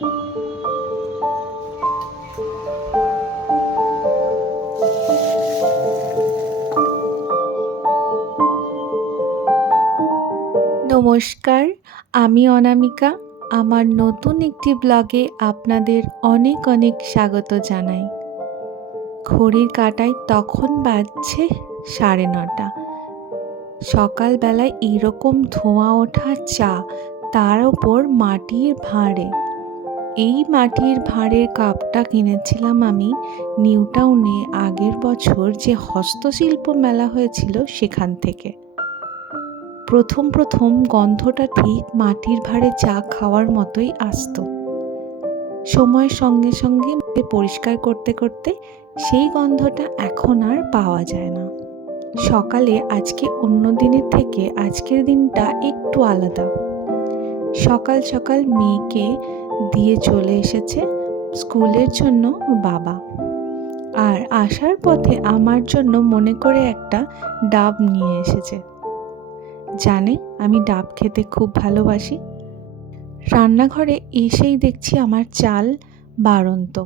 নমস্কার, আমি অনামিকা। আমার নতুন একটি ব্লগে আপনাদের অনেক অনেক স্বাগত জানাই। ঘড়ির কাঁটায় তখন বাজছে সাড়ে নটা। সকালবেলায় এরকম ধোঁয়া ওঠা চা, তার ওপর মাটির ভাঁড়ে এই মাটির ভাঁড়ের কাপটা কিনেছিলাম আমি নিউ টাউনে আগের বছর যে হস্তশিল্প মেলা হয়েছিল সেখান থেকে। প্রথম প্রথম গন্ধটা ঠিক মাটির ভাঁড়ে চা খাওয়ার মতোই আসতো। সময়ের সঙ্গে সঙ্গে পরিষ্কার করতে করতে সেই গন্ধটা এখন আর পাওয়া যায় না। সকালে আজকে অন্য দিনের থেকে আজকের দিনটা একটু আলাদা। সকাল সকাল মেয়েকে দিয়ে চলে এসেছে স্কুলের জন্য বাবা। আর আসার পথে আমার জন্য মনে করে একটা ডাব নিয়ে এসেছে। জানে আমি ডাব খেতে খুব ভালোবাসি। রান্নাঘরে এসেই দেখছি আমার চাল বাড়ন্ত।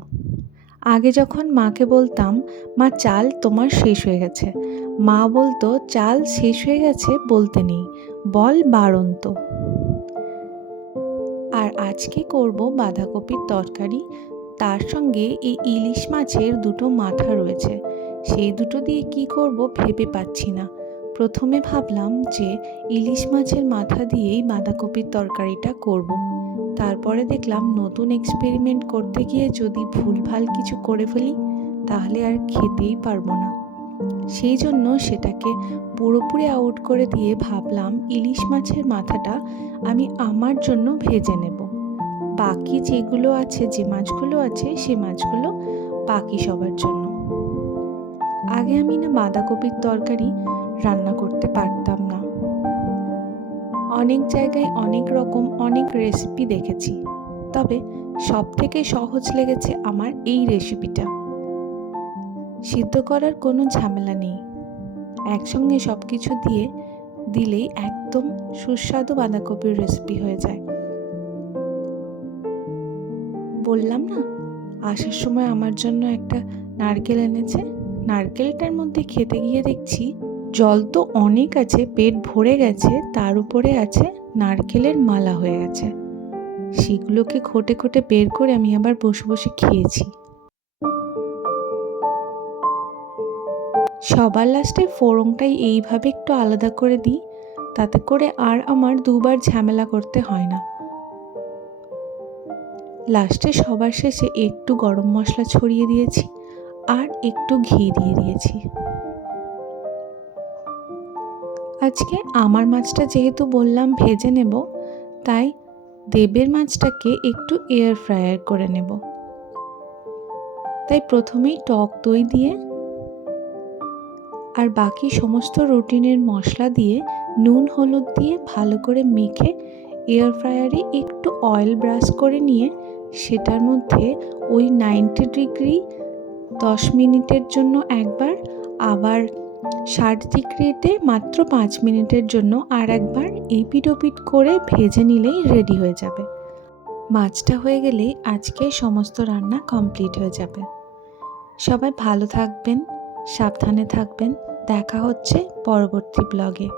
আগে যখন মাকে বলতাম, মা, চাল তোমার শেষ হয়ে গেছে। মা বলতো, চাল শেষ হয়ে গেছে বলতে নেই, বল বাড়ন্ত। আজকে করব বাঁধাকপির তরকারি? তার সঙ্গে এই ইলিশ মাছের দুটো মাথা রয়েছে। সেই দুটো দিয়ে কি করব ভেবে পাচ্ছি না। প্রথমে ভাবলাম যে ইলিশ মাছের মাথা দিয়েই বাঁধাকপির তরকারিটা করব। তারপরে দেখলাম নতুন এক্সপেরিমেন্ট করতে গিয়ে যদি ভুলভাল কিছু করে ফেলি, তাহলে আর খেতেই পারব না। সেই জন্য সেটাকে পুরোপুরি আউট করে দিয়ে ভাবলাম ইলিশ মাছের মাথাটা আমি আমার জন্য ভেজে নেব। বাকি যেগুলো আছে, যে মাছগুলো আছে, সে মাছগুলো বাকি সবার জন্য। আগে আমি না বাঁধাকপির তরকারি রান্না করতে পারতাম না। অনেক জায়গায় অনেক রকম, অনেক রেসিপি দেখেছি। তবে সব থেকে সহজ লেগেছে আমার এই রেসিপিটা সিদ্ধ করার কোনো ঝামেলা নেই। একসঙ্গে সব কিছু দিয়ে দিলেই একদম সুস্বাদু বাঁধাকপির রেসিপি হয়ে যায়। বললাম না? আসার সময় আমার জন্য একটা নারকেল এনেছে। নারকেলটার মধ্যে খেতে গিয়ে দেখছি জল তো অনেক আছে, পেট ভরে গেছে, তার উপরে আছে নারকেলের মালা হয়ে গেছে। সেগুলোকে খোটে খোটে বের করে আমি আবার বসে বসে খেয়েছি। সবার লাস্টে ফোড়নটাই এইভাবে একটু আলাদা করে দিই, তাতে করে আর আমার দুবার ঝামেলা করতে হয় না। লাস্টে সবার শেষে একটু গরম মশলা ছড়িয়ে দিয়েছি আর একটু ঘি দিয়ে দিয়েছি। আজকে আমার মাছটা যেহেতু বললাম ভেজে নেব, তাই দেবের মাছটাকে একটু এয়ার ফ্রায়ার করে নেব। তাই প্রথমেই টক দই দিয়ে আর বাকি সমস্ত রুটিনের মশলা দিয়ে নুন, হলুদ দিয়ে ভালো করে মেখে এয়ার ফ্রায়ারে একটু অয়েল ব্রাশ করে নিয়ে সেটার মধ্যে ওই নাইনটি ডিগ্রি দশ মিনিটের জন্য একবার, আবার ষাট ডিগ্রিতে মাত্র পাঁচ মিনিটের জন্য আর একবার এপিট ওপিট করে ভেজে নিলেই রেডি হয়ে যাবে। মাছটা হয়ে গেলেই আজকে সমস্ত রান্না কমপ্লিট হয়ে যাবে। সবাই ভালো থাকবেন, সাবধানে থাকবেন। দেখা হচ্ছে পরবর্তী ব্লগে